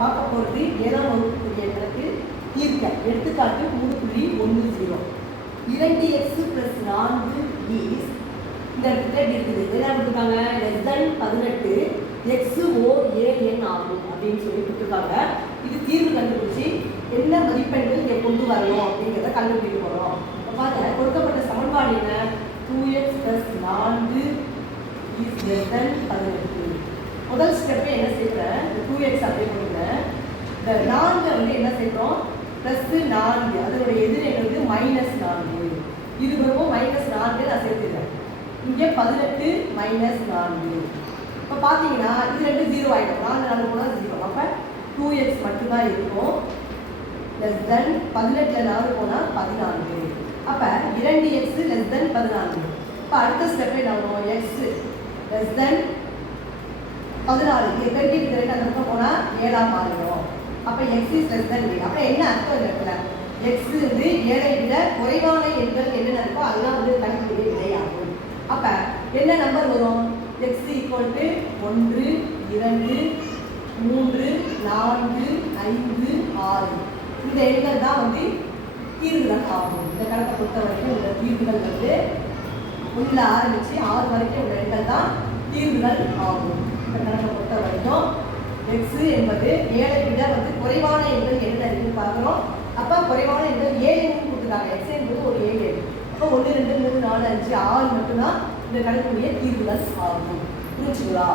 பார்க்க போகிறது 7ஆம் வகுப்புக்குரிய கணக்கு தீர்க்க. எடுத்துக்காட்டு 3.10 2x + 4 இஸ் இந்த இடத்துல இருக்குது. என்ன கொடுத்துருக்காங்க? <18 XOAN ஆகும் அப்படின்னு சொல்லி கொடுத்துருக்காங்க. இது தீர்வு கண்டுபிடிச்சி என்ன மதிப்பெண்கள் இங்கே கொண்டு வரணும் அப்படிங்கிறத கண்டுபிடிக்க போகிறோம். இப்போ பாருங்க, கொடுக்கப்பட்ட சமன்பாடு என்ன? 2x + 4 is <18. முதல் ஸ்டெப்பை என்ன செய்கிறேன்? இந்த 2x அப்படியே கொடுக்குறேன். இந்த 4 வந்து என்ன செய்கிறோம்? +4, அதனுடைய எதிர் என்னது -4. இது வரும் -4 நான் சேர்த்துக்கிறேன். இங்கே 18 -4. இப்போ பார்த்தீங்கன்னா இது ரெண்டு 0 ஆகிடும். 4 போனால் 0. அப்போ 2x மட்டும்தான் இருக்கும். +18 4 போனால் 14. அப்போ 2x <14. இப்போ அடுத்த ஸ்டெப்பை என்ன வரும்? x <14. இங்கே பெருக்கிட்டு ரெண்டு அந்த பக்கம் போனால் 7 மாறிடும். அப்போ x is less than 8. அப்போ என்ன அர்த்தம் இந்த இடத்துல? x வந்து 7ஐ விட குறைவான எண்கள் என்னென்ன இருக்கோ அதெல்லாம் வந்து கணக்குடைய விடையாகும். அப்போ என்ன நம்பர் வரும்? x = 1 2 3 4 5 6. இந்த எண்கள் தான் வந்து தீர்வுகள் ஆகும். இந்த கணக்கை பொறுத்த வரைக்கும் இந்த தீர்வுகள் வந்து 1ல் ஆரம்பித்து 6 வரைக்கும் உள்ள எண்கள் தான் தீர்வுகள் ஆகும். இந்த கணக்கை பொறுத்த வரைக்கும் x என்பது 7ஐ விட வந்து குறைவான எண்கள் என்ன இருக்குன்னு பார்க்குறோம். அப்போ குறைவான எண்கள் 7 எண்ணுன்னு கொடுத்துருக்காங்க. x என்பது ஒரு 7 எண். அப்போ 1 2 3 4 5 6 மட்டும்தான் இந்த கணக்குடைய தீர்வுகள் ஆகும். புரிஞ்சுங்களா?